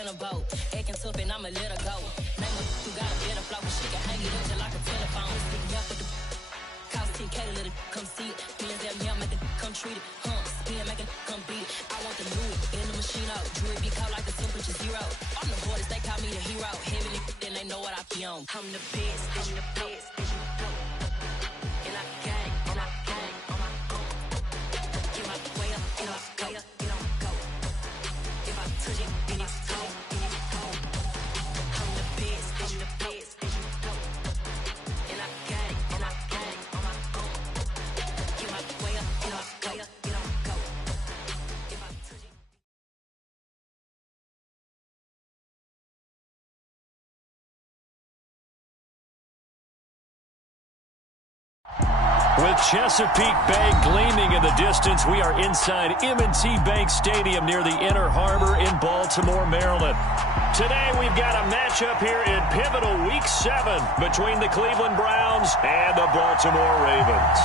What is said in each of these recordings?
in a boat. Acting tough and I'ma let her go. Name her who got a better flow, she can hang it up just like a telephone. Stick me up with the cost 10K to let it come see it. Millions them here, make it come treat it. Spin, make it come beat it. I want the new in the machine out. Jewelry be cold like the temperature 0. I'm the boys, they call me the hero. Heavy then they know what I be on. I'm the best, I'm the best. And I got it, and I got it on my own. Get my way up, get my way up, get on go. If I touch it, then it's cold, then it's cold. I'm the best, I'm the best. And I got it, and I got it on my own. Get my way up, get my way up, get on go. If I touch it. With Chesapeake Bay gleaming in the distance, we are inside M&T Bank Stadium near the Inner Harbor in Baltimore, Maryland. Today we've got a matchup here in pivotal Week 7 between the Cleveland Browns and the Baltimore Ravens.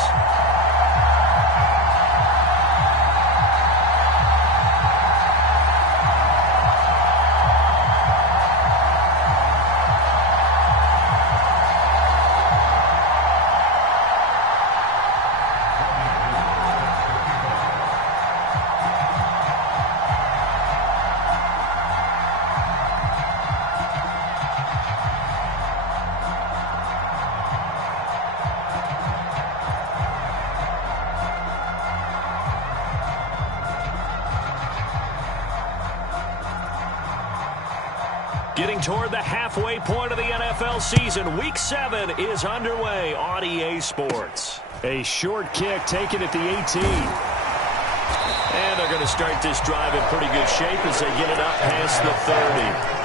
Getting toward the halfway point of the NFL season, Week 7 is underway on EA Sports. A short kick taken at the 18. And they're going to start this drive in pretty good shape as they get it up past the 30.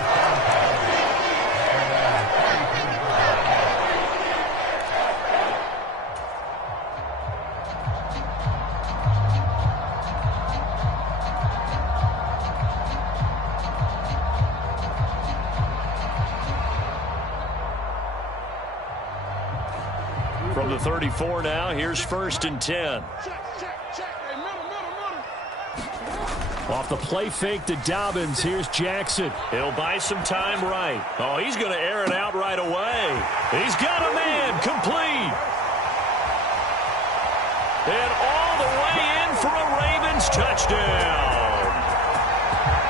From the 34 now, here's 1st and 10. Off the play fake to Dobbins, here's Jackson. He'll buy some time right. Oh, he's going to air it out right away. He's got a man, complete. And all the way in for a Ravens touchdown.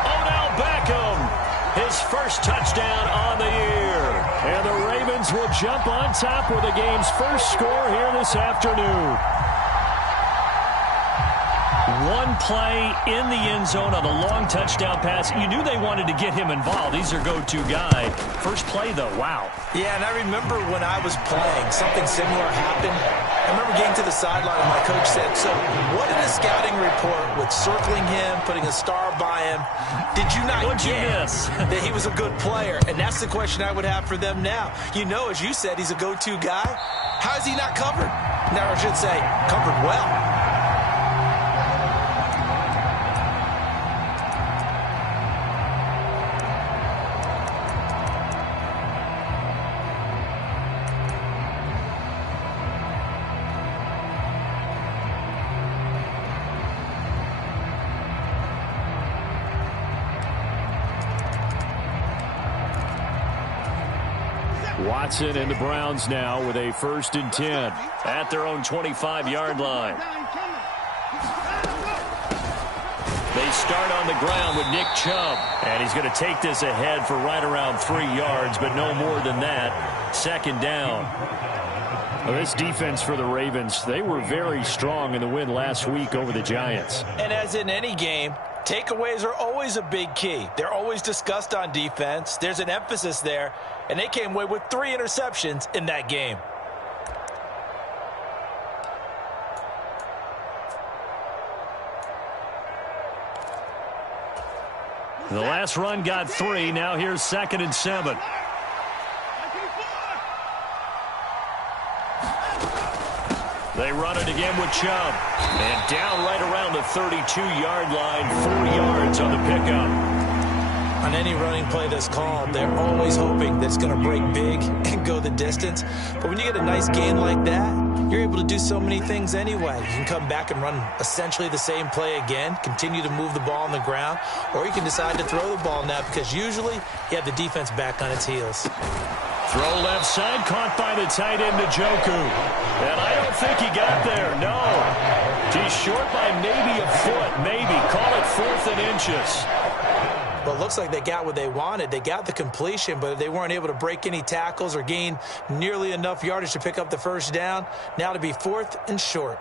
Odell Beckham, his first touchdown on the year. And the Ravens will jump on top with the game's first score here this afternoon. One play in the end zone on a long touchdown pass. You knew they wanted to get him involved. He's their go-to guy. First play, though, wow. Yeah, and I remember when I was playing, something similar happened. I remember getting to the sideline and my coach said, so what did the scouting report with circling him, putting a star by him, did you not get that he was a good player? And that's the question I would have for them now. You know, as you said, he's a go-to guy. How is he not covered? Now I should say, covered well. Watson and the Browns now with a 1st and 10 at their own 25-yard line. They start on the ground with Nick Chubb, and he's going to take this ahead for right around 3 yards, but no more than that. 2nd down. Well, this defense for the Ravens, they were very strong in the win last week over the Giants. And as in any game, takeaways are always a big key. They're always discussed on defense. There's an emphasis there, and they came away with 3 interceptions in that game. The last run got 3. Now here's 2nd and 7. They run it again with Chubb. And down right around the 32-yard line, 4 yards on the pickup. On any running play that's called, they're always hoping that it's going to break big and go the distance. But when you get a nice gain like that, you're able to do so many things anyway. You can come back and run essentially the same play again, continue to move the ball on the ground, or you can decide to throw the ball now because usually you have the defense back on its heels. Throw left side, caught by the tight end, Njoku. And I don't think he got there, no. He's short by maybe a foot, maybe. Call it 4th and inches. Well, it looks like they got what they wanted. They got the completion, but they weren't able to break any tackles or gain nearly enough yardage to pick up the first down. Now to be 4th and short.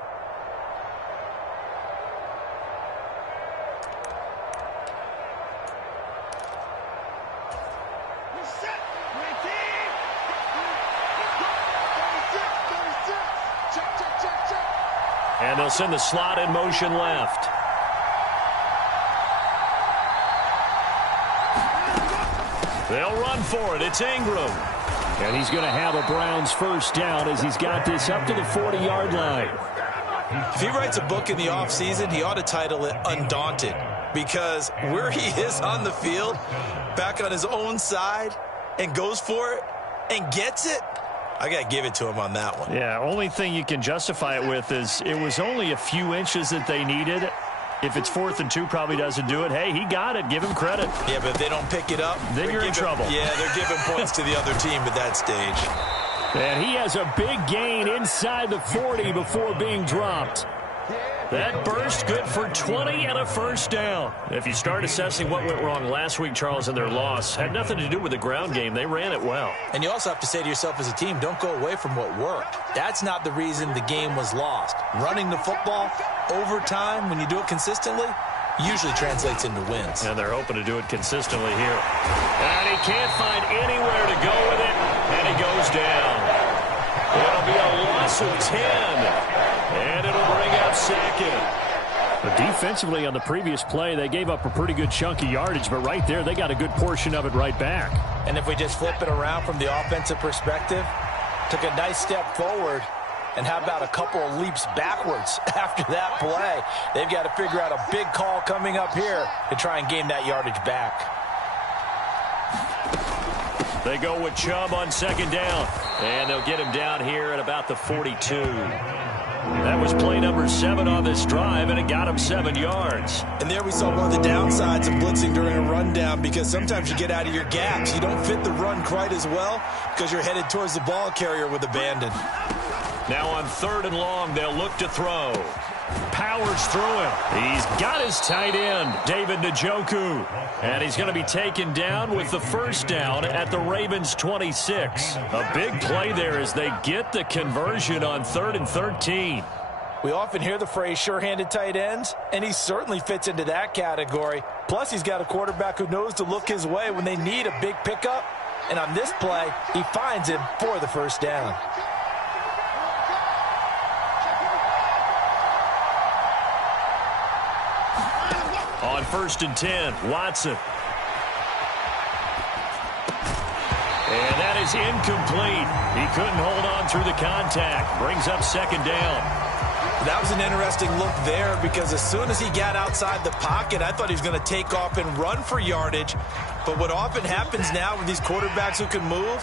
And they'll send the slot in motion left. They'll run for it. It's Ingram. And he's going to have a Browns first down as he's got this up to the 40-yard line. If he writes a book in the offseason, he ought to title it Undaunted, because where he is on the field, back on his own side, and goes for it and gets it, I got to give it to him on that one. Yeah, only thing you can justify it with is it was only a few inches that they needed. If it's 4th and 2, probably doesn't do it. Hey, he got it. Give him credit. Yeah, but if they don't pick it up, then you're in trouble. Yeah, they're giving points to the other team at that stage. And he has a big gain inside the 40 before being dropped. That burst good for 20 and a first down. If you start assessing what went wrong last week, Charles, in their loss, had nothing to do with the ground game. They ran it well. And you also have to say to yourself as a team, don't go away from what worked. That's not the reason the game was lost. Running the football over time, when you do it consistently, usually translates into wins. And they're hoping to do it consistently here. And he can't find anywhere to go with it, and he goes down. It'll be a loss of 10. And it'll bring up 2nd. But defensively on the previous play, they gave up a pretty good chunk of yardage, but right there, they got a good portion of it right back. And if we just flip it around from the offensive perspective, took a nice step forward, and how about a couple of leaps backwards after that play? They've got to figure out a big call coming up here to try and gain that yardage back. They go with Chubb on 2nd down, and they'll get him down here at about the 42. That was play number 7 on this drive, and it got him 7 yards. And there we saw one of the downsides of blitzing during a rundown, because sometimes you get out of your gaps. You don't fit the run quite as well because you're headed towards the ball carrier with abandon. Now on 3rd and long, they'll look to throw. Powers through him. He's got his tight end, David Njoku. And he's going to be taken down with the first down at the Ravens' 26. A big play there as they get the conversion on 3rd and 13. We often hear the phrase sure-handed tight ends, and he certainly fits into that category. Plus, he's got a quarterback who knows to look his way when they need a big pickup. And on this play, he finds him for the first down. On 1st and 10, Watson. And that is incomplete. He couldn't hold on through the contact. Brings up 2nd down. That was an interesting look there, because as soon as he got outside the pocket, I thought he was going to take off and run for yardage. But what often happens now with these quarterbacks who can move,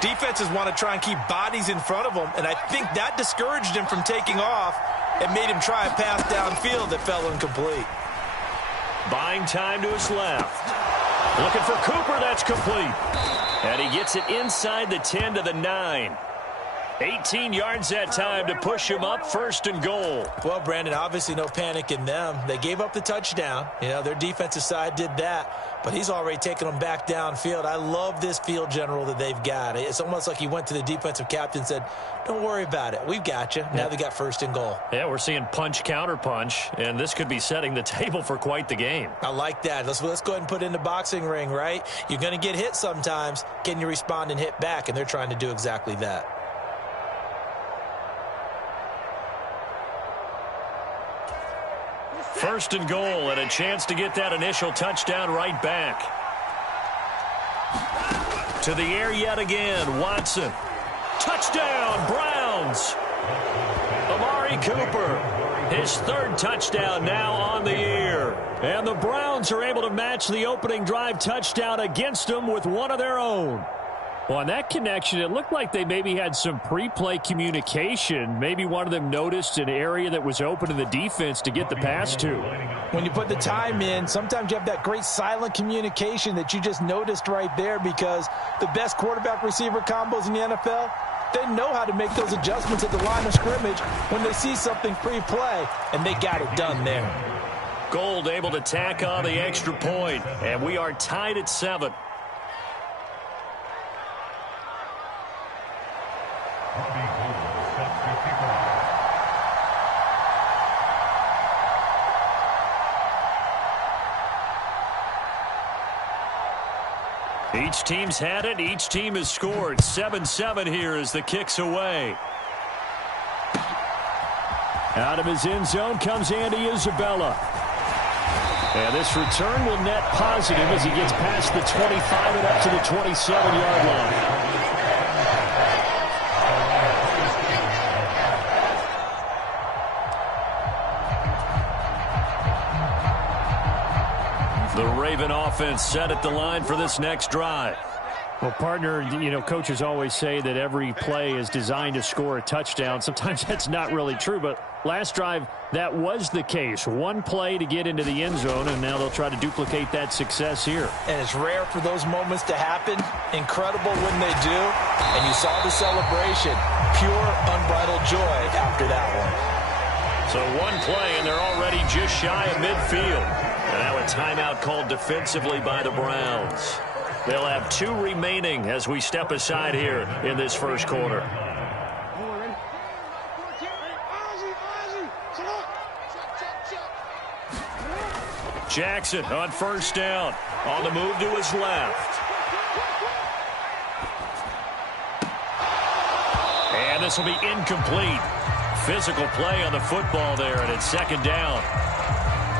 defenses want to try and keep bodies in front of them, and I think that discouraged him from taking off and made him try a pass downfield that fell incomplete. Buying time to his left. Looking for Cooper. That's complete. And he gets it inside the 10 to the 9. 18 yards that time to push him up 1st and goal. Well, Brandon, obviously no panic in them. They gave up the touchdown. You know, their defensive side did that. But he's already taken them back downfield. I love this field general that they've got. It's almost like he went to the defensive captain and said, don't worry about it. We've got you. Now they got 1st and goal. Yeah, we're seeing punch, counter punch, and this could be setting the table for quite the game. I like that. Let's go ahead and put it in the boxing ring, right? You're going to get hit sometimes. Can you respond and hit back? And they're trying to do exactly that. First and goal, and a chance to get that initial touchdown right back. To the air yet again, Watson. Touchdown, Browns. Amari Cooper, his 3rd touchdown now on the year. And the Browns are able to match the opening drive touchdown against them with one of their own. Well, on that connection, it looked like they maybe had some pre-play communication. Maybe one of them noticed an area that was open in the defense to get the pass to. When you put the time in, sometimes you have that great silent communication that you just noticed right there, because the best quarterback-receiver combos in the NFL, they know how to make those adjustments at the line of scrimmage when they see something pre-play, and they got it done there. Gold able to tack on the extra point, and we are tied at 7. Each team's had it. Each team has scored. 7-7 here as the kick's away. Out of his end zone comes Andy Isabella. And this return will net positive as he gets past the 25 and up to the 27-yard line. The Raven offense set at the line for this next drive. Well, partner, you know, coaches always say that every play is designed to score a touchdown. Sometimes that's not really true, but last drive, that was the case. One play to get into the end zone, and now they'll try to duplicate that success here. And it's rare for those moments to happen. Incredible when they do. And you saw the celebration. Pure, unbridled joy after that one. So one play, and they're already just shy of midfield. And now a timeout called defensively by the Browns. They'll have 2 remaining as we step aside here in this first quarter. Jackson on first down. On the move to his left. And this will be incomplete. Physical play on the football there, and it's second down.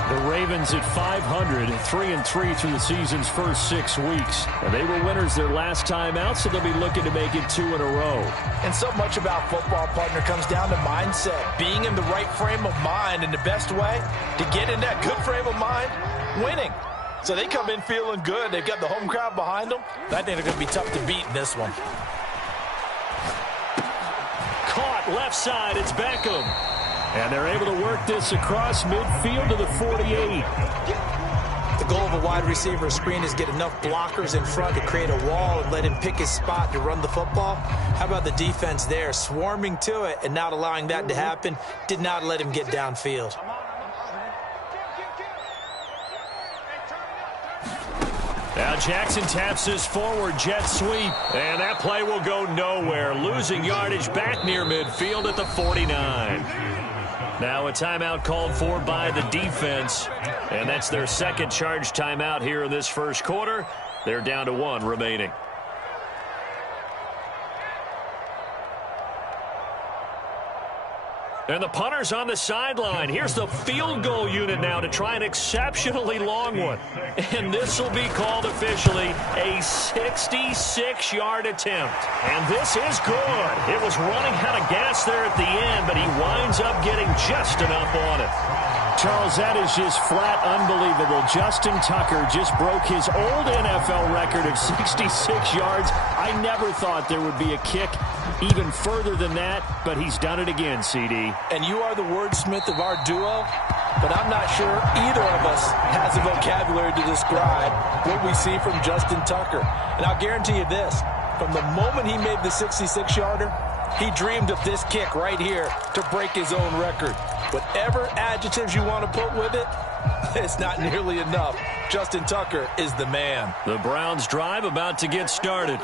The Ravens at 500, 3-3 through the season's first 6 weeks. And they were winners their last time out, so they'll be looking to make it 2 in a row. And so much about football, partner, comes down to mindset. Being in the right frame of mind, and the best way to get in that good frame of mind, winning. So they come in feeling good. They've got the home crowd behind them. I think they're going to be tough to beat in this one. Caught left side, it's Beckham. And they're able to work this across midfield to the 48. The goal of a wide receiver screen is get enough blockers in front to create a wall and let him pick his spot to run the football. How about the defense there, swarming to it and not allowing that to happen? Did not let him get downfield. Now Jackson taps his forward jet sweep, and that play will go nowhere. Losing yardage back near midfield at the 49. Now a timeout called for by the defense, and that's their second charge timeout here in this first quarter. They're down to 1 remaining. And the punter's on the sideline. Here's the field goal unit now to try an exceptionally long one. And this will be called officially a 66-yard attempt. And this is good. It was running out of gas there at the end, but he winds up getting just enough on it. Charles, that is just flat unbelievable. Justin Tucker just broke his old NFL record of 66 yards. I never thought there would be a kick even further than that, but he's done it again, CD. And you are the wordsmith of our duo, but I'm not sure either of us has the vocabulary to describe what we see from Justin Tucker. And I'll guarantee you this, from the moment he made the 66-yarder, he dreamed of this kick right here to break his own record. Whatever adjectives you want to put with it, it's not nearly enough. Justin Tucker is the man. The Browns drive about to get started.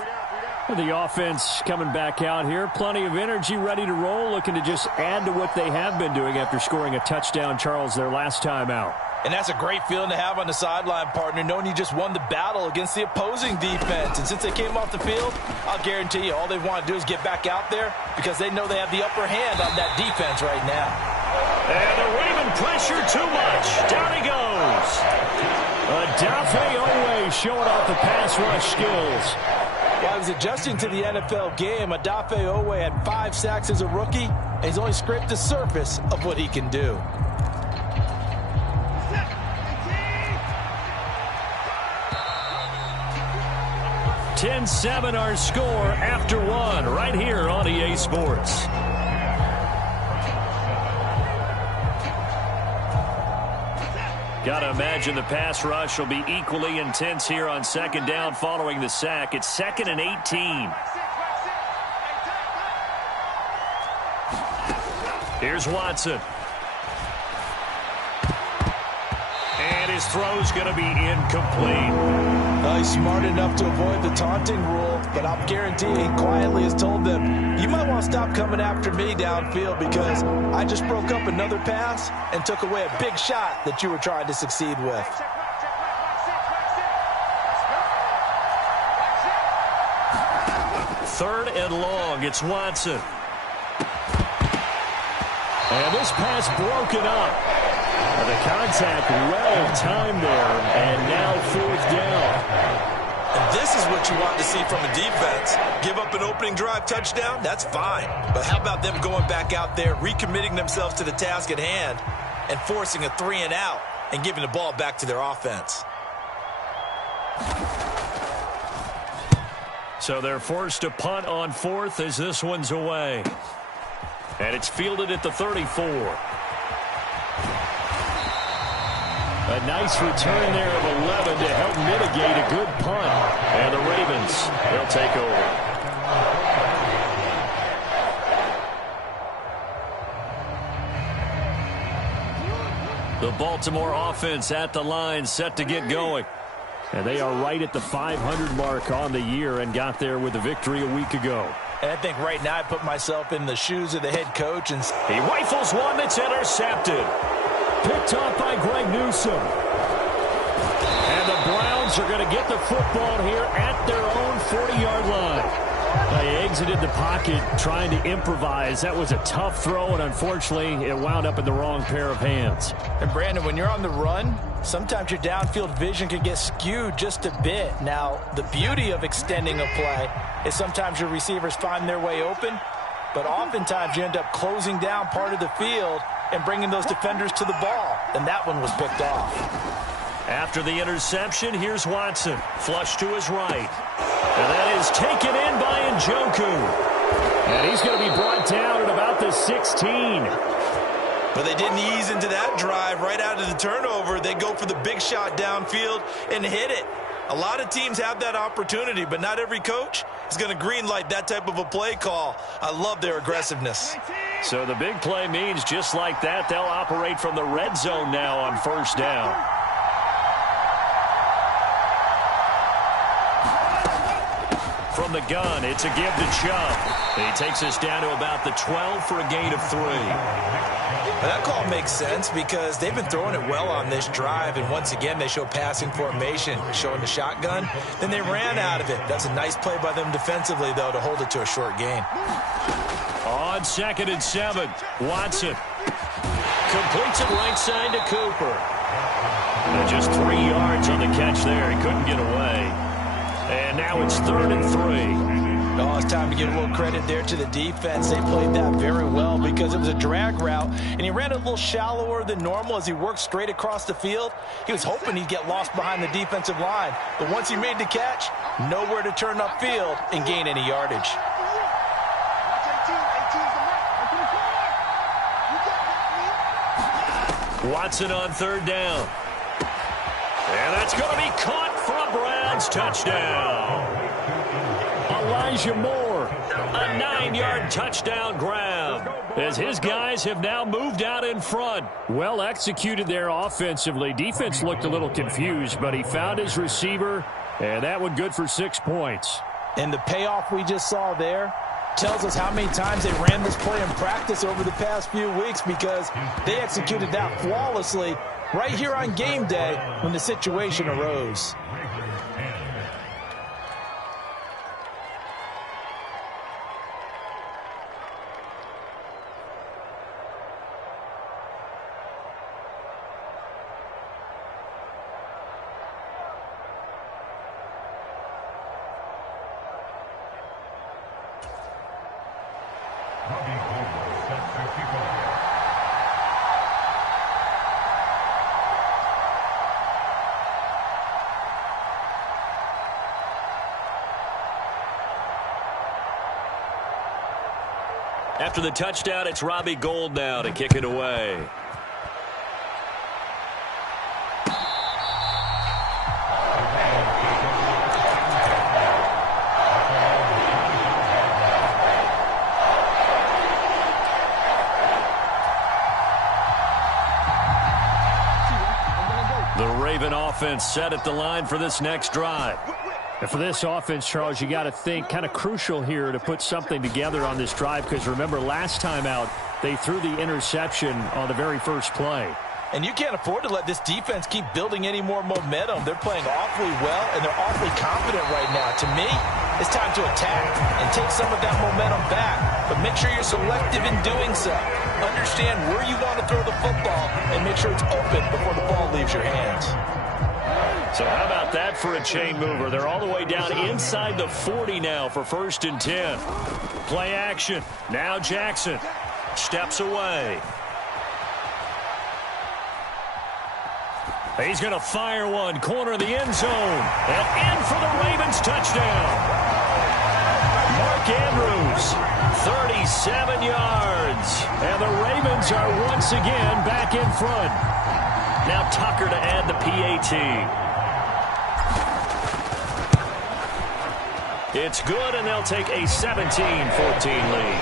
The offense coming back out here. Plenty of energy, ready to roll, looking to just add to what they have been doing after scoring a touchdown, Charles, their last time out. And that's a great feeling to have on the sideline, partner, knowing you just won the battle against the opposing defense. And since they came off the field, I'll guarantee you all they want to do is get back out there because they know they have the upper hand on that defense right now. And the Raven pressure too much. Down he goes. Adafe Owe showing off the pass rush skills. While he was adjusting to the NFL game, Adafe Owe had 5 sacks as a rookie, and he's only scraped the surface of what he can do. 10-7 our score after one right here on EA Sports. Got to imagine the pass rush will be equally intense here on second down following the sack. It's 2nd and 18. Here's Watson. And his throw's going to be incomplete. He's smart enough to avoid the taunting rule, but I'll guarantee he quietly has told them, you might want to stop coming after me downfield because I just broke up another pass and took away a big shot that you were trying to succeed with. Third and long. It's Watson. And this pass broken up. The contact well-timed there, and now 4th down. And this is what you want to see from a defense. Give up an opening drive touchdown, that's fine. But how about them going back out there, recommitting themselves to the task at hand, and forcing a 3-and-out and giving the ball back to their offense? So they're forced to punt on 4th as this one's away. And it's fielded at the 34. A nice return there of 11 to help mitigate a good punt. And the Ravens, they'll take over. The Baltimore offense at the line, set to get going. And they are right at the 500 mark on the year and got there with a victory a week ago. And I think right now I put myself in the shoes of the head coach. And he rifles one that's intercepted. Picked off by Greg Newsome. And the Browns are going to get the football here at their own 40-yard line. They exited the pocket trying to improvise. That was a tough throw, and unfortunately, it wound up in the wrong pair of hands. And Brandon, when you're on the run, sometimes your downfield vision can get skewed just a bit. Now, the beauty of extending a play is sometimes your receivers find their way open, but oftentimes you end up closing down part of the field and bringing those defenders to the ball. And that one was picked off. After the interception, here's Watson. Flush to his right. And that is taken in by Njoku. And he's going to be brought down at about the 16. But they didn't ease into that drive right out of the turnover. They go for the big shot downfield and hit it. A lot of teams have that opportunity, but not every coach is going to greenlight that type of a play call. I love their aggressiveness. So the big play means just like that, they'll operate from the red zone now on 1st down. From the gun, it's a give to Chubb. He takes us down to about the 12 for a gain of 3. Now that call makes sense because they've been throwing it well on this drive, and once again they show passing formation, showing the shotgun. Then they ran out of it. That's a nice play by them defensively, though, to hold it to a short gain. On 2nd and 7, Watson completes it right side to Cooper. And just 3 yards on the catch there. He couldn't get away. And now it's 3rd and 3. Oh, it's time to give a little credit there to the defense. They played that very well because it was a drag route, and he ran it a little shallower than normal as he worked straight across the field. He was hoping he'd get lost behind the defensive line, but once he made the catch, nowhere to turn upfield and gain any yardage. Watson on 3rd down. And that's going to be caught for a Browns touchdown. Elijah Moore, a 9-yard touchdown grab, as his guys have now moved out in front. Well executed there offensively. Defense looked a little confused, but he found his receiver, and that one good for 6 points. And the payoff we just saw there tells us how many times they ran this play in practice over the past few weeks, because they executed that flawlessly right here on game day when the situation arose. After the touchdown, it's Robbie Gould now to kick it away. The Raven offense set at the line for this next drive. And for this offense, Charles, you got to think kind of crucial here to put something together on this drive, because remember last time out they threw the interception on the very first play. And you can't afford to let this defense keep building any more momentum. They're playing awfully well, and they're awfully confident right now. To me, it's time to attack and take some of that momentum back. But make sure you're selective in doing so. Understand where you want to throw the football and make sure it's open before the ball leaves your hands. So how about that for a chain mover? They're all the way down inside the 40 now for 1st and 10. Play action. Now Jackson steps away. He's going to fire one, corner of the end zone, and in for the Ravens touchdown. Mark Andrews, 37 yards, and the Ravens are once again back in front. Now Tucker to add the PAT. It's good, and they'll take a 17-14 lead.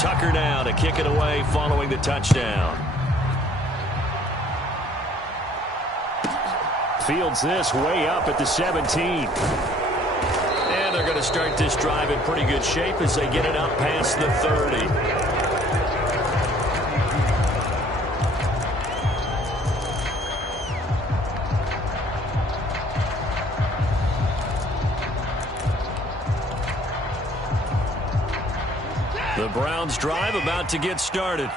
Tucker now to kick it away following the touchdown. Fields this way up at the 17. And they're going to start this drive in pretty good shape as they get it up past the 30. The Browns drive about to get started.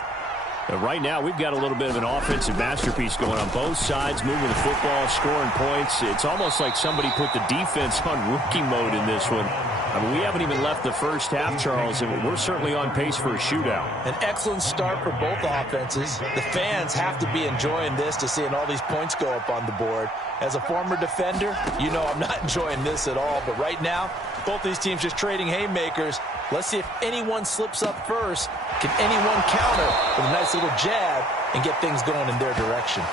Right now, we've got a little bit of an offensive masterpiece going on both sides, moving the football, scoring points. It's almost like somebody put the defense on rookie mode in this one. I mean, we haven't even left the first half, Charles, and we're certainly on pace for a shootout. An excellent start for both offenses. The fans have to be enjoying this to seeing all these points go up on the board. As a former defender, you know I'm not enjoying this at all. But right now, both these teams just trading haymakers. Let's see if anyone slips up first. Can anyone counter with a nice little jab and get things going in their direction?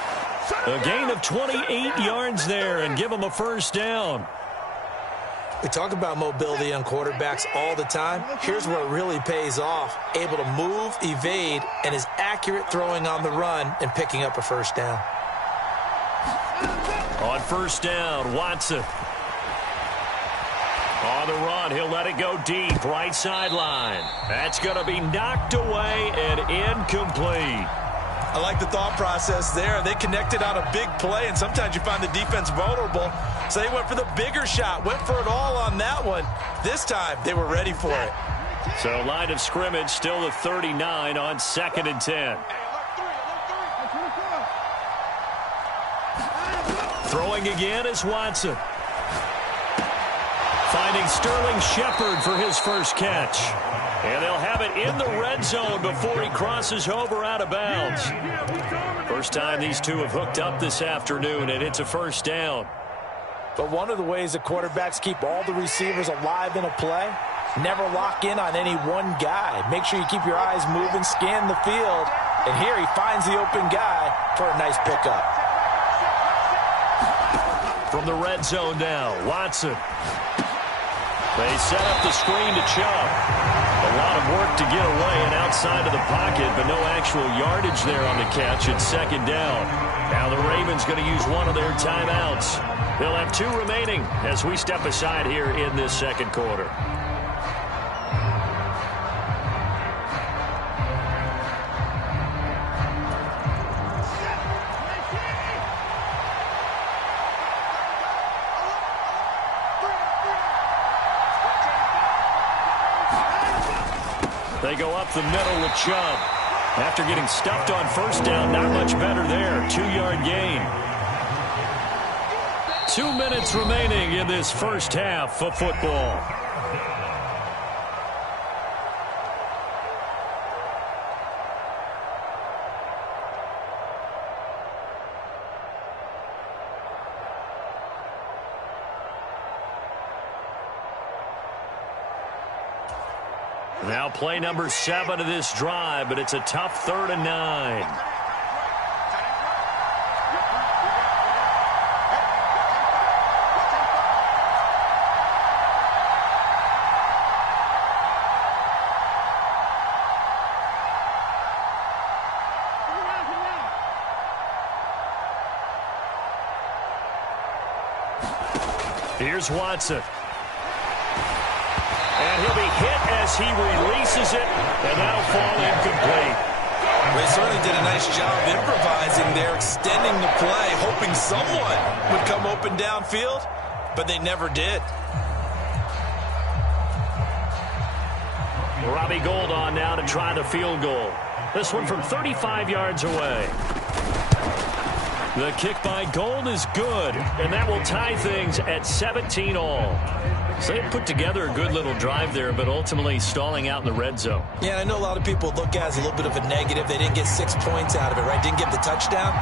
A gain of 28 yards there and give them a first down. We talk about mobility on quarterbacks all the time. Here's where it really pays off. Able to move, evade, and is accurate throwing on the run and picking up a first down. On first down, Watson. On the run, he'll let it go deep, right sideline. That's going to be knocked away and incomplete. I like the thought process there. They connected on a big play, and sometimes you find the defense vulnerable. So they went for the bigger shot, went for it all on that one. This time, they were ready for it. So line of scrimmage still the 39 on 2nd and 10. Throwing again is Watson. Finding Sterling Shepard for his first catch. And they'll have it in the red zone before he crosses over out of bounds. First time these two have hooked up this afternoon, and it's a first down. But one of the ways that quarterbacks keep all the receivers alive in a play, never lock in on any one guy. Make sure you keep your eyes moving, scan the field. And here he finds the open guy for a nice pickup. From the red zone now, Watson. They set up the screen to Chubb. A lot of work to get away and outside of the pocket, but no actual yardage there on the catch. It's 2nd down. Now the Ravens going to use one of their timeouts. They'll have 2 remaining as we step aside here in this 2nd quarter. They go up the middle with Chubb. After getting stuffed on first down, not much better there. 2-yard gain. 2 minutes remaining in this first half of football. Now play number 7 of this drive, but it's a tough 3rd and 9. Here's Watson. And he'll be hit as he releases it, and that'll fall incomplete. They certainly did a nice job improvising there, extending the play, hoping someone would come open downfield, but they never did. Robbie Gould on now to try the field goal. This one from 35 yards away. The kick by Gould is good, and that will tie things at 17 all. So they put together a good little drive there, but ultimately stalling out in the red zone. Yeah, I know a lot of people look at it as a little bit of a negative. They didn't get 6 points out of it, right? Didn't get the touchdown.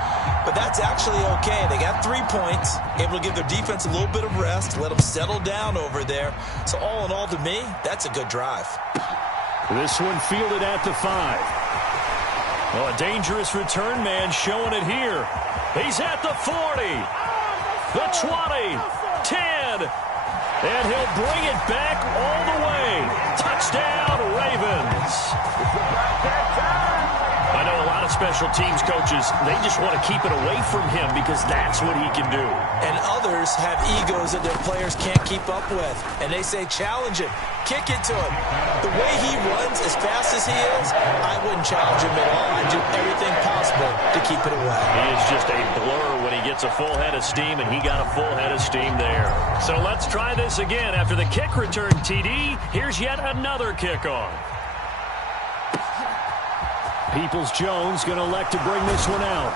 But that's actually okay. They got 3 points, able to give their defense a little bit of rest, let them settle down over there. So all in all, to me, that's a good drive. This one fielded at the 5. Well, a dangerous return man showing it here. He's at the 40, the 20, 10, and he'll bring it back all the way. Touchdown, Ravens. I know a lot of special teams coaches, they just want to keep it away from him because that's what he can do. And others have egos that their players can't keep up with. And they say, challenge him, kick it to him. The way he runs as fast as he is, I wouldn't challenge him at all. I'd do everything possible to keep it away. He is just a blur when he gets a full head of steam, and he got a full head of steam there. So let's try this again. After the kick return TD, here's yet another kickoff. Peoples-Jones going to elect to bring this one out.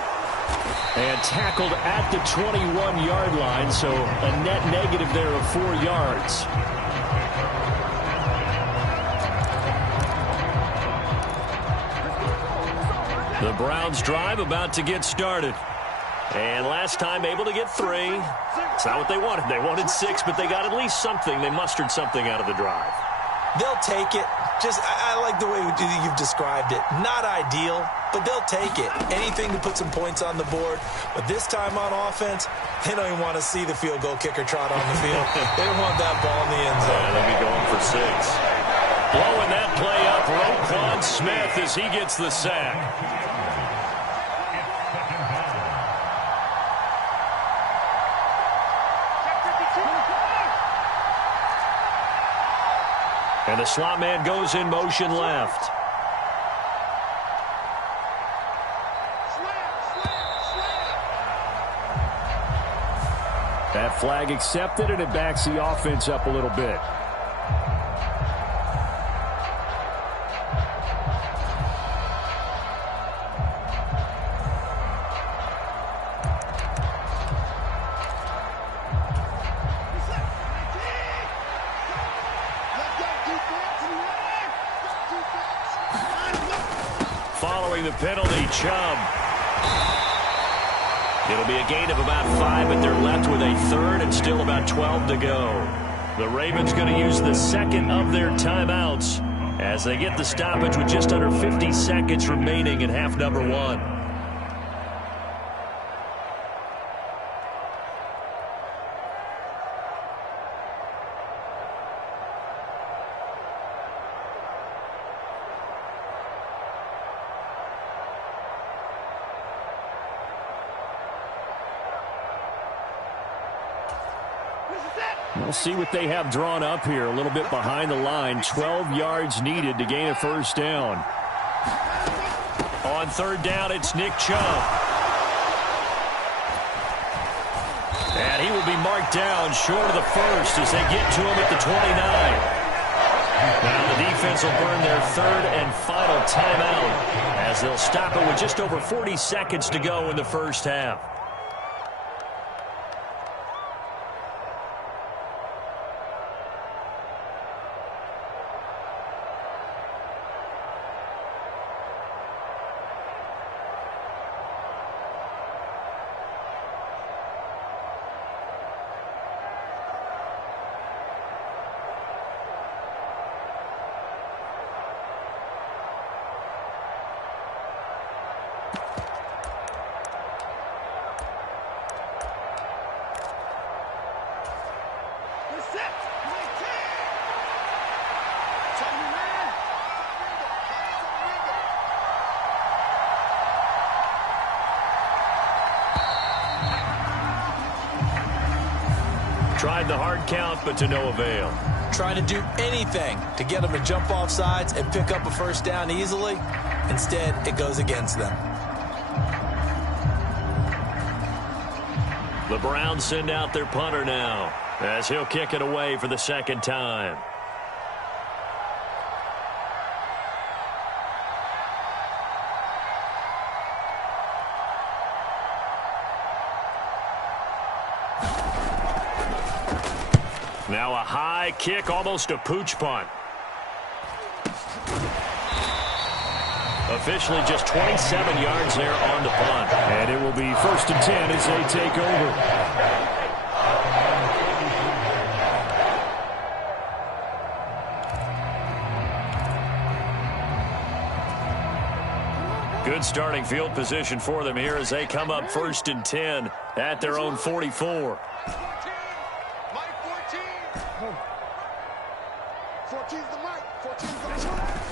And tackled at the 21-yard line, so a net negative there of 4 yards. The Browns drive about to get started. And last time able to get 3. It's not what they wanted. They wanted 6, but they got at least something. They mustered something out of the drive. They'll take it. I like the way you've described it. Not ideal, but they'll take it. Anything to put some points on the board. But this time on offense, they don't even want to see the field goal kicker trot on the field. They don't want that ball in the end zone. Yeah, they'll be going for 6. Blowing that play up, Roquan Smith as he gets the sack. And the slot man goes in motion left. That flag accepted, and it backs the offense up a little bit. Following the penalty, Chubb. It'll be a gain of about 5, but they're left with a 3rd and still about 12 to go. The Ravens going to use the second of their timeouts as they get the stoppage with just under 50 seconds remaining in half number 1. We'll see what they have drawn up here. A little bit behind the line. 12 yards needed to gain a first down. On 3rd down, it's Nick Chubb. And he will be marked down short of the first as they get to him at the 29. Now the defense will burn their 3rd and final timeout as they'll stop it with just over 40 seconds to go in the first half. Tried the hard count, but to no avail. Trying to do anything to get them to jump off sides and pick up a first down easily. Instead, it goes against them. The Browns send out their punter now, as he'll kick it away for the second time. Now a high kick, almost a pooch punt. Officially just 27 yards there on the punt. And it will be 1st and 10 as they take over. Good starting field position for them here as they come up 1st and 10 at their own 44.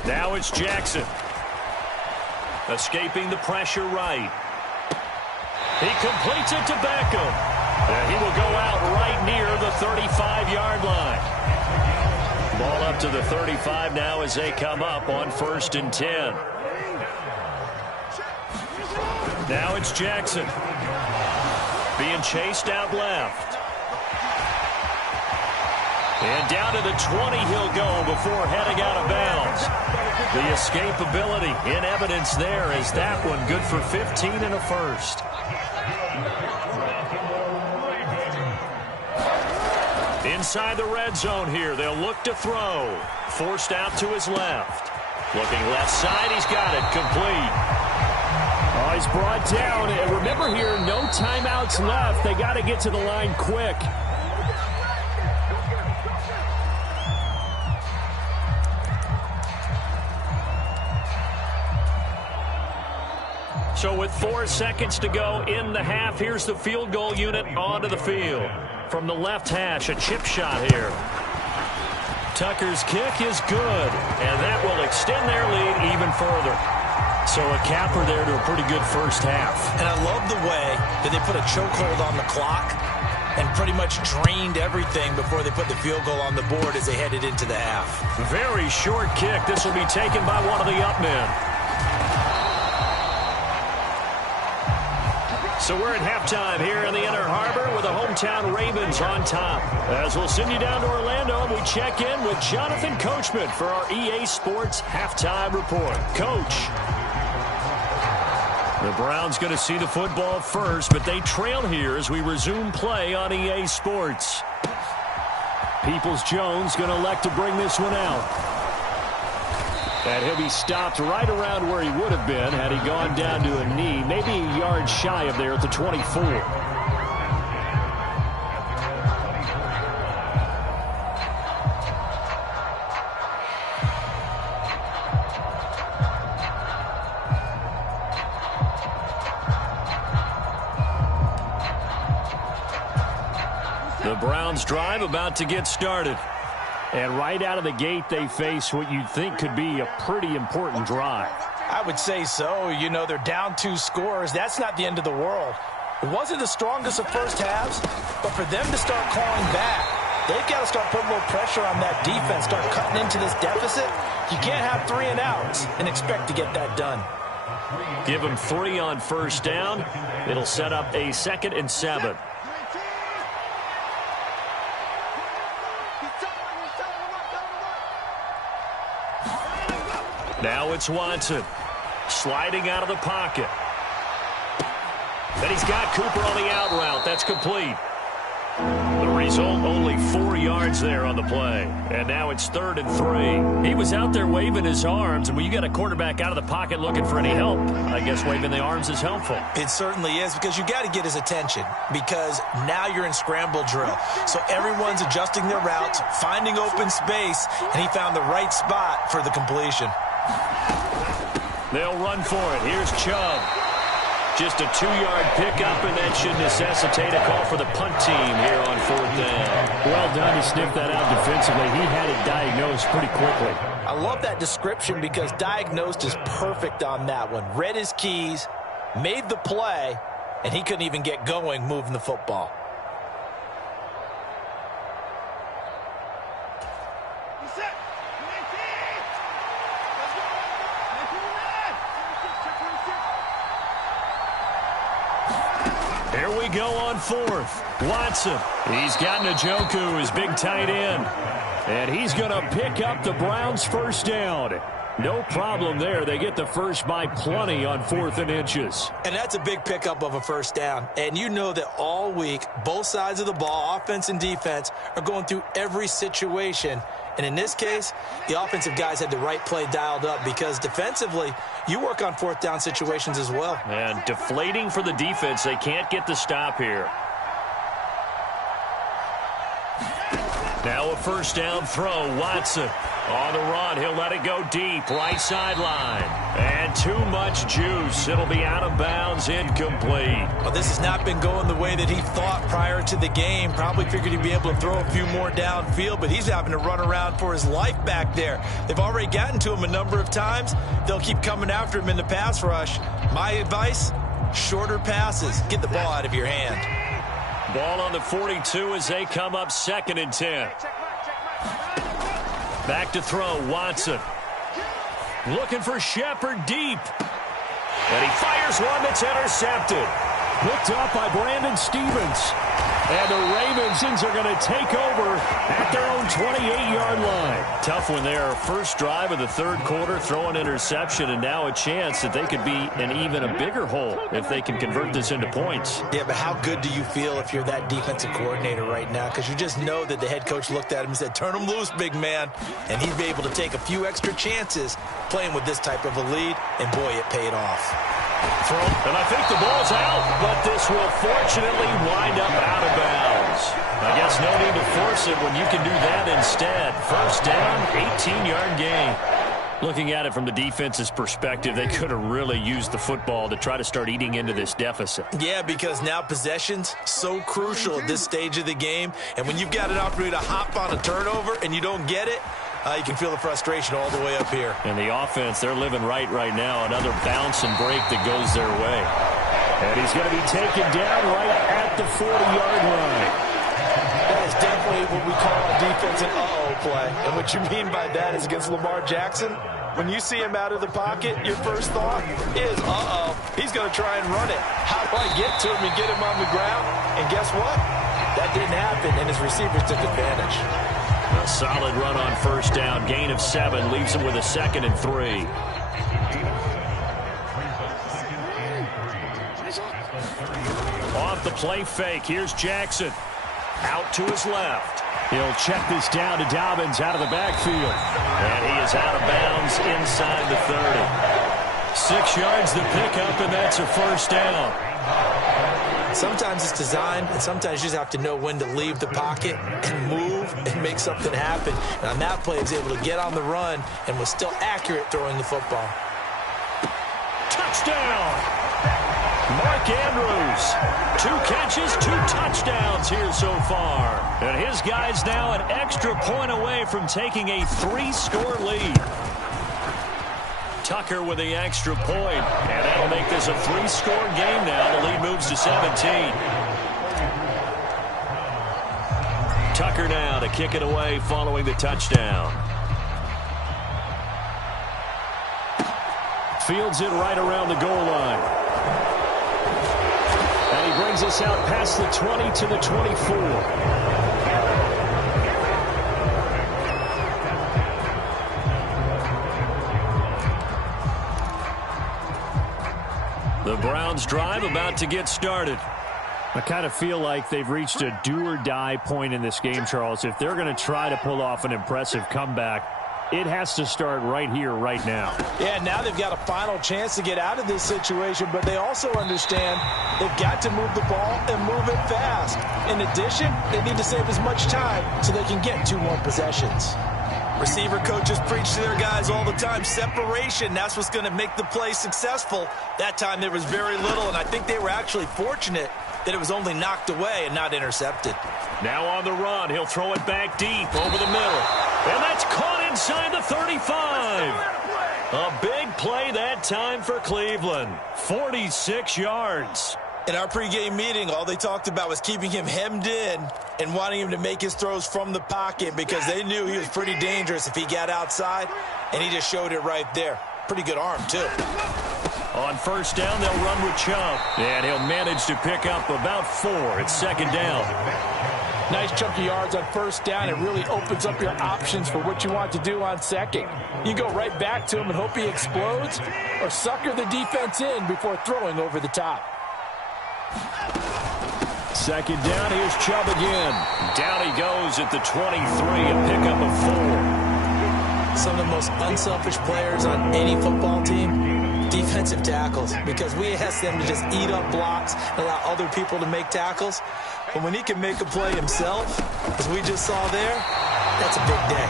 Now it's Jackson. Escaping the pressure right. He completes it to Beckham. And he will go out right near the 35-yard line. Ball up to the 35 now as they come up on 1st and 10. Now it's Jackson. Being chased out left. And down to the 20 he'll go before heading out of bounds. The escapability in evidence there as that one good for 15 and a first. Inside the red zone here, they'll look to throw. Forced out to his left. Looking left side, he's got it complete. Oh, he's brought down. And remember here, no timeouts left. They got to get to the line quick. So with 4 seconds to go in the half, here's the field goal unit onto the field. From the left hash, a chip shot here. Tucker's kick is good, and that will extend their lead even further. So a capper there to a pretty good first half. And I love the way that they put a chokehold on the clock and pretty much drained everything before they put the field goal on the board as they headed into the half. Very short kick. This will be taken by one of the up men. So we're at halftime here in the Inner Harbor with the hometown Ravens on top. As we'll send you down to Orlando, and we check in with Jonathan Coachman for our EA Sports Halftime Report. Coach. The Browns going to see the football first, but they trail here as we resume play on EA Sports. Peoples-Jones going to elect to bring this one out. And he'll be stopped right around where he would have been had he gone down to a knee, maybe a yard shy of there at the 24. The Browns drive about to get started. And right out of the gate, they face what you'd think could be a pretty important drive. I would say so. You know, they're down 2 scores. That's not the end of the world. It wasn't the strongest of first halves, but for them to start clawing back, they've got to start putting a little pressure on that defense, start cutting into this deficit. You can't have 3 and outs and expect to get that done. Give them 3 on first down. It'll set up a 2nd and 7. Now it's Watson, sliding out of the pocket. Then he's got Cooper on the out route. That's complete. The result, only 4 yards there on the play. And now it's 3rd and 3. He was out there waving his arms, and when you got a quarterback out of the pocket looking for any help, I guess waving the arms is helpful. It certainly is, because you got to get his attention, because now you're in scramble drill. So everyone's adjusting their routes, finding open space, and he found the right spot for the completion. They'll run for it. Here's Chubb. Just a 2-yard pickup, and that should necessitate a call for the punt team here on 4th down. Well done to sniff that out defensively. He had it diagnosed pretty quickly. I love that description because diagnosed is perfect on that one. Read his keys, made the play, and he couldn't even get going moving the football. Here we go on fourth. Watson. He's got Njoku, his big tight end. And he's going to pick up the Browns' first down. No problem there. They get the first by plenty on 4th and inches. And that's a big pickup of a first down. And you know that all week, both sides of the ball, offense and defense, are going through every situation. And in this case, the offensive guys had the right play dialed up because defensively, you work on 4th down situations as well. And deflating for the defense. They can't get the stop here. Now a first down throw. Watson on the run. He'll let it go deep. Right sideline. And too much juice. It'll be out of bounds. Incomplete. Well, this has not been going the way that he thought prior to the game. Probably figured he'd be able to throw a few more downfield, but he's having to run around for his life back there. They've already gotten to him a number of times. They'll keep coming after him in the pass rush. My advice, shorter passes. Get the ball out of your hand. Ball on the 42 as they come up 2nd and 10. Back to throw, Watson. Looking for Shepard deep. And he fires one that's intercepted. Picked up by Brandon Stevens. And the Ravens are going to take over at their own 28-yard line. Tough one there. First drive of the 3rd quarter, throw an interception, and now a chance that they could be in even a bigger hole if they can convert this into points. Yeah, but how good do you feel if you're that defensive coordinator right now? Because you just know that the head coach looked at him and said, turn him loose, big man. And he'd be able to take a few extra chances playing with this type of a lead, and boy, it paid off. Throw, and I think the ball's out, but this will fortunately wind up out of bounds. I guess no need to force it when you can do that instead. First down, 18-yard gain. Looking at it from the defense's perspective, they could have really used the football to try to start eating into this deficit. Yeah, because now possession's so crucial at this stage of the game. And when you've got an opportunity to hop on a turnover and you don't get it, you can feel the frustration all the way up here. And the offense, they're living right now. Another bounce and break that goes their way. And he's going to be taken down right at the 40-yard line. That is definitely what we call a defensive uh-oh play. And what you mean by that is against Lamar Jackson, when you see him out of the pocket, your first thought is, uh-oh, he's going to try and run it. How do I get to him and get him on the ground? And guess what? That didn't happen, and his receivers took advantage. A solid run on first down. Gain of 7 leaves him with a 2nd and 3. Off the play fake. Here's Jackson. Out to his left. He'll check this down to Dobbins out of the backfield. And he is out of bounds inside the 30. 6 yards the pickup, and that's a first down. Sometimes it's designed, and sometimes you just have to know when to leave the pocket and move and make something happen. And on that play, he was able to get on the run and was still accurate throwing the football. Touchdown! Mark Andrews. 2 catches, 2 touchdowns here so far. And his guy's now an extra point away from taking a 3-score lead. Tucker with the extra point, and that'll make this a 3-score game now. The lead moves to 17. Tucker now to kick it away following the touchdown. Fields it right around the goal line. And he brings us out past the 20 to the 24. The Browns drive about to get started. I kind of feel like they've reached a do-or-die point in this game, Charles. If they're going to try to pull off an impressive comeback, it has to start right here, right now. Yeah, now they've got a final chance to get out of this situation, but they also understand they've got to move the ball and move it fast. In addition, they need to save as much time so they can get 2 more possessions. Receiver coaches preach to their guys all the time. Separation, that's what's going to make the play successful. That time there was very little, and I think they were actually fortunate that it was only knocked away and not intercepted. Now on the run, he'll throw it back deep over the middle. And that's caught inside the 35. A big play that time for Cleveland. 46 yards. In our pregame meeting, all they talked about was keeping him hemmed in and wanting him to make his throws from the pocket because they knew he was pretty dangerous if he got outside, and he just showed it right there. Pretty good arm, too. On first down, they'll run with Chubb. And he'll manage to pick up about 4. It's second down. Nice chunk of yards on first down. It really opens up your options for what you want to do on second. You go right back to him and hope he explodes, or sucker the defense in before throwing over the top. Second down, here's Chubb again. Down he goes at the 23 and pick up a 4. Some of the most unselfish players on any football team, defensive tackles, because we ask them to just eat up blocks and allow other people to make tackles. But when he can make a play himself, as we just saw there, that's a big day.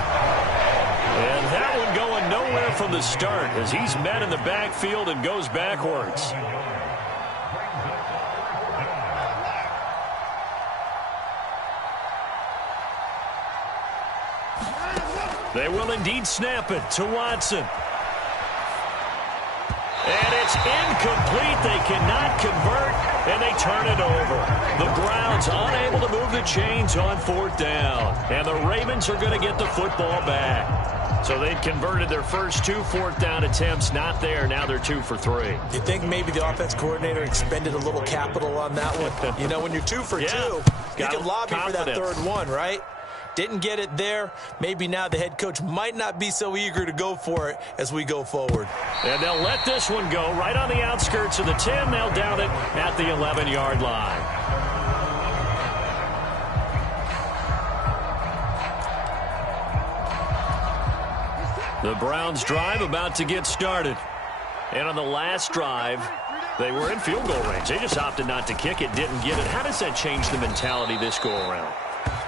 And that one going nowhere from the start as he's met in the backfield and goes backwards. They will indeed snap it to Watson. And it's incomplete. They cannot convert, and they turn it over. The Browns unable to move the chains on fourth down. And the Ravens are going to get the football back. So they'd converted their first 2 fourth-down attempts. Not there. Now they're 2 for 3. You think maybe the offense coordinator expended a little capital on that one? You know, when you're 2 for 2, you can lobby for that third one, right? Didn't get it there. Maybe now the head coach might not be so eager to go for it as we go forward. And they'll let this one go right on the outskirts of the 10. They'll down it at the 11-yard line. The Browns drive about to get started. And on the last drive, they were in field goal range. They just opted not to kick it, didn't get it. How does that change the mentality this go-around?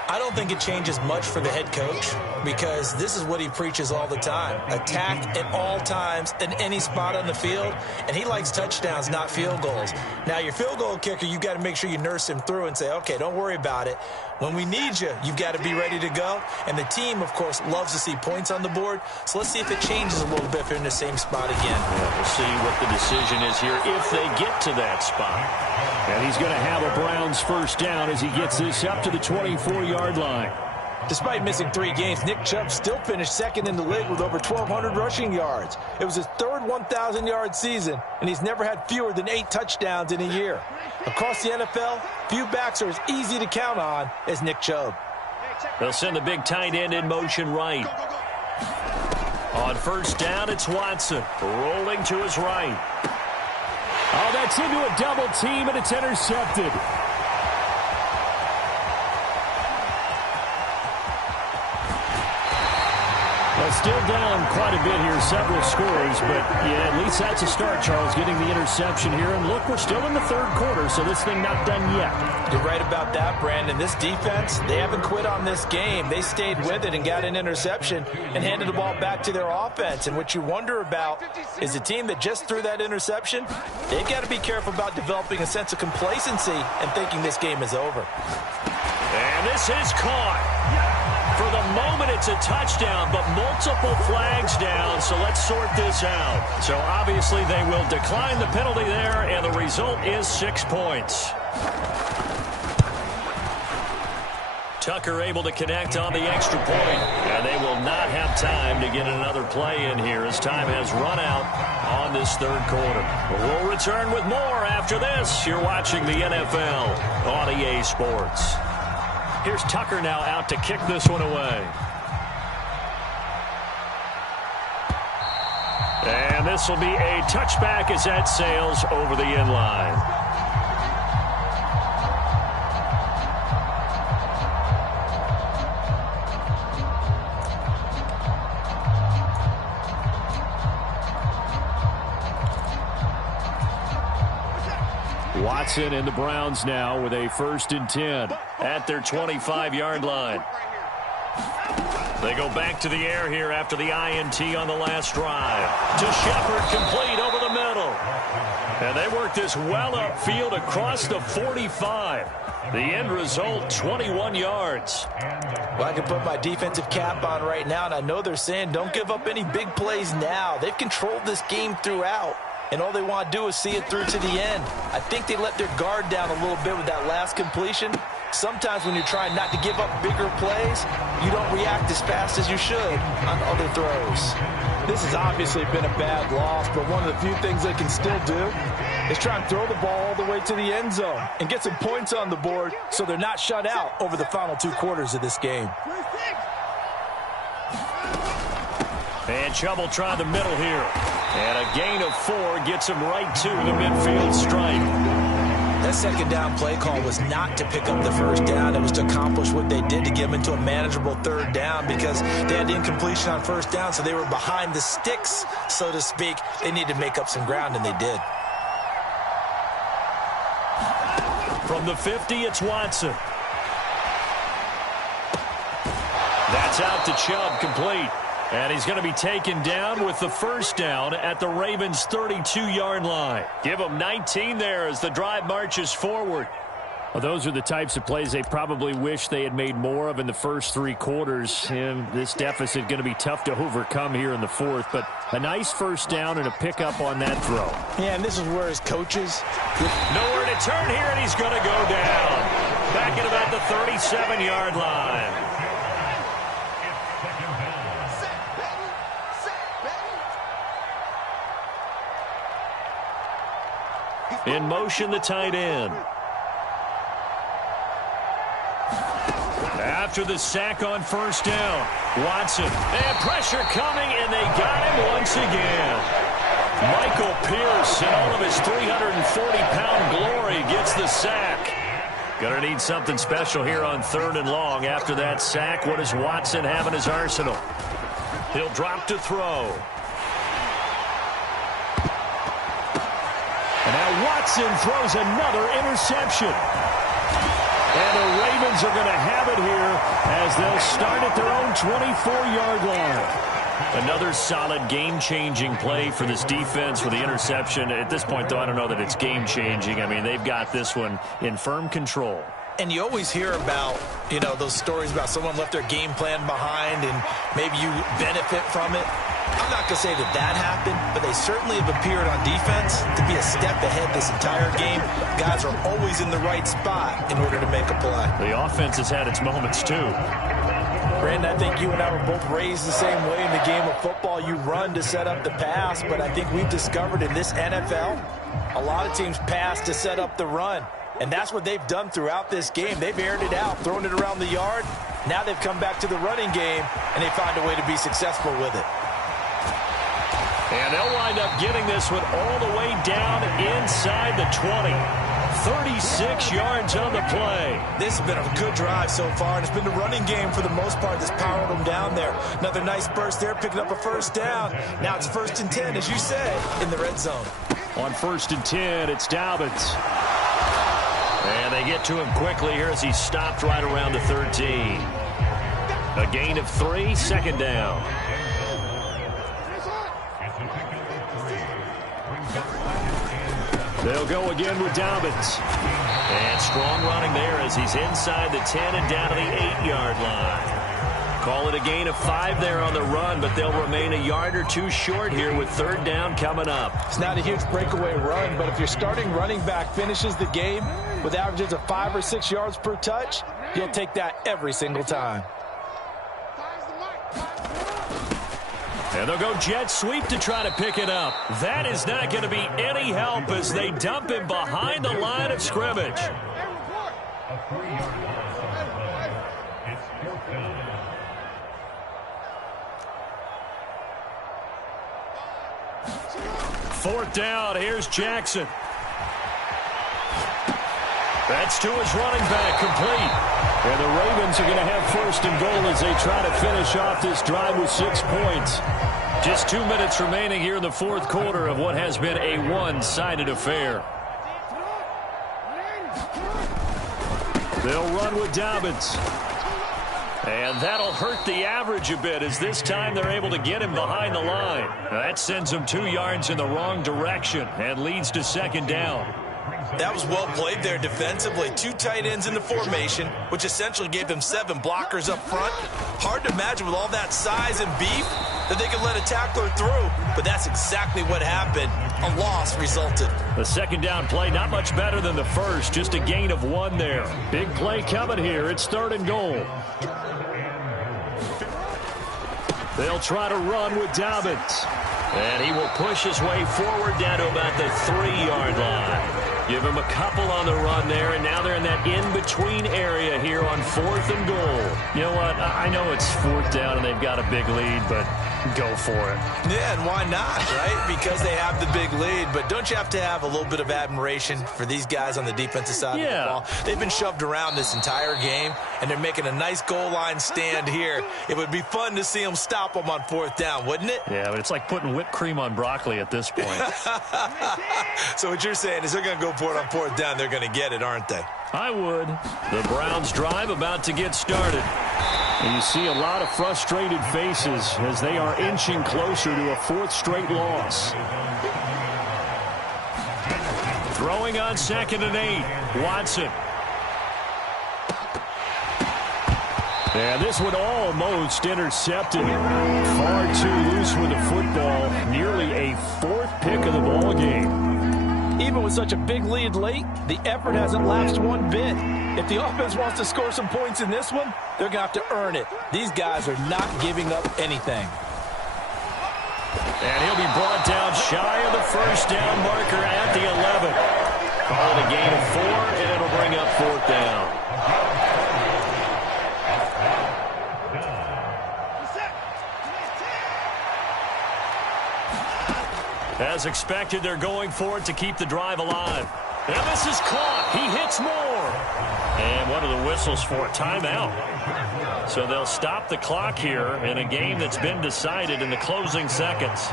I don't think it changes much for the head coach because this is what he preaches all the time. Attack at all times in any spot on the field, and he likes touchdowns, not field goals. Now, your field goal kicker, you've got to make sure you nurse him through and say, okay, don't worry about it. When we need you, you've got to be ready to go. And the team, of course, loves to see points on the board. So let's see if it changes a little bit if they're in the same spot again. Yeah, we'll see what the decision is here if they get to that spot. And he's going to have a Browns first down as he gets this up to the 24-yard line. Despite missing 3 games, Nick Chubb still finished second in the league with over 1,200 rushing yards. It was his third 1,000-yard season, and he's never had fewer than 8 touchdowns in a year. Across the NFL, few backs are as easy to count on as Nick Chubb. They'll send the big tight end in motion right. On first down, it's Watson rolling to his right. Oh, that's into a double team, and it's intercepted. Well, still down quite a bit here, several scores, but yeah, at least that's a start, Charles, getting the interception here. And look, we're still in the third quarter, so this thing not done yet. You're right about that, Brandon. This defense, they haven't quit on this game. They stayed with it and got an interception and handed the ball back to their offense. And what you wonder about is a team that just threw that interception, they've got to be careful about developing a sense of complacency and thinking this game is over. And this is caught. For the moment, it's a touchdown, but multiple flags down, so let's sort this out. So obviously they will decline the penalty there, and the result is 6 points. Tucker able to connect on the extra point, and they will not have time to get another play in here as time has run out on this third quarter. We'll return with more after this. You're watching the NFL on EA Sports. Here's Tucker now out to kick this one away. And this will be a touchback as that sails over the end line. Watson and the Browns now with a 1st and 10 at their 25-yard line. They go back to the air here after the INT on the last drive. To Shepard, complete over the middle. And they work this well upfield across the 45. The end result, 21 yards. Well, I can put my defensive cap on right now, and I know they're saying don't give up any big plays now. They've controlled this game throughout. And all they want to do is see it through to the end. I think they let their guard down a little bit with that last completion. Sometimes when you're trying not to give up bigger plays, you don't react as fast as you should on other throws. This has obviously been a bad loss, but one of the few things they can still do is try and throw the ball all the way to the end zone and get some points on the board so they're not shut out over the final 2 quarters of this game. And trouble trying the middle here. And a gain of 4 gets him right to the midfield stripe. That second down play call was not to pick up the first down. It was to accomplish what they did to get them into a manageable third down because they had the incompletion on first down, so they were behind the sticks, so to speak. They needed to make up some ground, and they did. From the 50, it's Watson. That's out to Chubb, complete. And he's going to be taken down with the first down at the Ravens' 32-yard line. Give them 19 there as the drive marches forward. Well, those are the types of plays they probably wish they had made more of in the first 3 quarters. And this deficit going to be tough to overcome here in the fourth. But a nice first down and a pickup on that throw. Yeah, and this is where his coaches... Nowhere to turn here, and he's going to go down. Back at about the 37-yard line. In motion, the tight end. After the sack on first down, Watson. And pressure coming, and they got him once again. Michael Pierce, in all of his 340-pound glory, gets the sack. Gonna need something special here on 3rd and long. After that sack, what does Watson have in his arsenal? He'll drop to throw. And now Watson throws another interception. And the Ravens are going to have it here as they'll start at their own 24-yard line. Another solid game-changing play for this defense with the interception. At this point, though, I don't know that it's game-changing. I mean, they've got this one in firm control. And you always hear about, you know, those stories about someone left their game plan behind and maybe you benefit from it. I'm not going to say that that happened, but they certainly have appeared on defense to be a step ahead this entire game. Guys are always in the right spot in order to make a play. The offense has had its moments, too. Brandon, I think you and I were both raised the same way in the game of football. You run to set up the pass, but I think we've discovered in this NFL, a lot of teams pass to set up the run. And that's what they've done throughout this game. They've aired it out, thrown it around the yard. Now they've come back to the running game, and they find a way to be successful with it. And they'll wind up getting this one all the way down inside the 20. 36 yards on the play. This has been a good drive so far, and it's been the running game for the most part that's powered them down there. Another nice burst there, picking up a first down. Now it's 1st and 10, as you said, in the red zone. On 1st and 10, it's Dobbins. And they get to him quickly here as he's stopped right around the 13. A gain of 3, 2nd down. They'll go again with Dobbins. And strong running there as he's inside the 10 and down to the 8-yard line. Call it a gain of 5 there on the run, but they'll remain a yard or 2 short here with 3rd down coming up. It's not a huge breakaway run, but if your starting running back finishes the game with averages of 5 or 6 yards per touch, you'll take that every single time. And they'll go jet sweep to try to pick it up. That is not going to be any help as they dump him behind the line of scrimmage. Fourth down, here's Jackson. That's to his running back, complete. And the Ravens are going to have 1st and goal as they try to finish off this drive with 6 points. Just 2 minutes remaining here in the 4th quarter of what has been a one-sided affair. They'll run with Dobbins. And that'll hurt the average a bit as this time they're able to get him behind the line. Now that sends him 2 yards in the wrong direction and leads to 2nd down. That was well played there defensively. 2 tight ends in the formation, which essentially gave them 7 blockers up front. Hard to imagine with all that size and beef that they could let a tackler through, but that's exactly what happened. A loss resulted. The 2nd down play not much better than the first, just a gain of 1 there. Big play coming here. It's 3rd and goal. They'll try to run with Dobbins. And he will push his way forward down to about the 3-yard line. Give him a couple on the run there, and now they're in that in-between area here on 4th and goal. You know what? I know it's 4th down and they've got a big lead, but go for it. Yeah, and why not, right? Because they have the big lead. But don't you have to have a little bit of admiration for these guys on the defensive side of the ball? They've been shoved around this entire game, and they're making a nice goal line stand here. It would be fun to see them stop them on 4th down, wouldn't it? Yeah, but it's like putting whipped cream on broccoli at this point. So what you're saying is they're going to go for it on 4th down. They're going to get it, aren't they? I would. The Browns drive about to get started. And you see a lot of frustrated faces as they are inching closer to a 4th straight loss. Throwing on 2nd and 8. Watson. And this one almost intercepted. Far too loose with the football. Nearly a 4th pick of the ball game. Even with such a big lead late, the effort hasn't lapsed one bit. If the offense wants to score some points in this one, they're going to have to earn it. These guys are not giving up anything. And he'll be brought down shy of the 1st down marker at the 11. Call it a gain of 4, and it'll bring up 4th down. As expected, they're going for it to keep the drive alive. And this is caught. He hits more. And what are the whistles for? Timeout. So they'll stop the clock here in a game that's been decided in the closing seconds.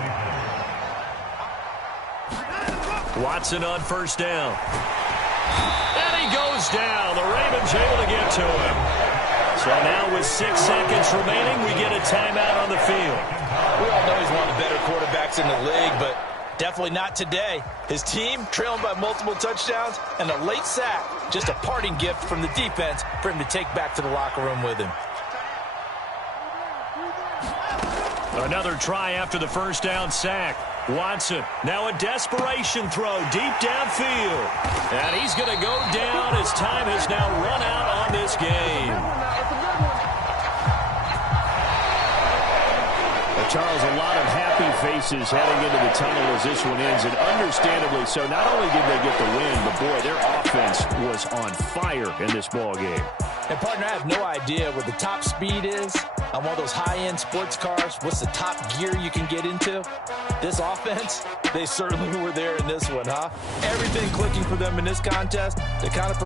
Watson on 1st down. And he goes down. The Ravens able to get to him. So now with 6 seconds remaining, we get a timeout on the field. We all know he's one of the better quarterbacks in the league, but definitely not today. His team trailing by multiple touchdowns and a late sack. Just a parting gift from the defense for him to take back to the locker room with him. Another try after the 1st down sack. Watson, now a desperation throw deep downfield. And he's going to go down as time has now run out on this game. Charles, a lot of happy faces heading into the tunnel as this one ends, and understandably so. Not only did they get the win, but boy, their offense was on fire in this ball game. And partner, I have no idea what the top speed is on one of those high-end sports cars. What's the top gear you can get into? This offense, they certainly were there in this one, huh? Everything clicking for them in this contest. They kind of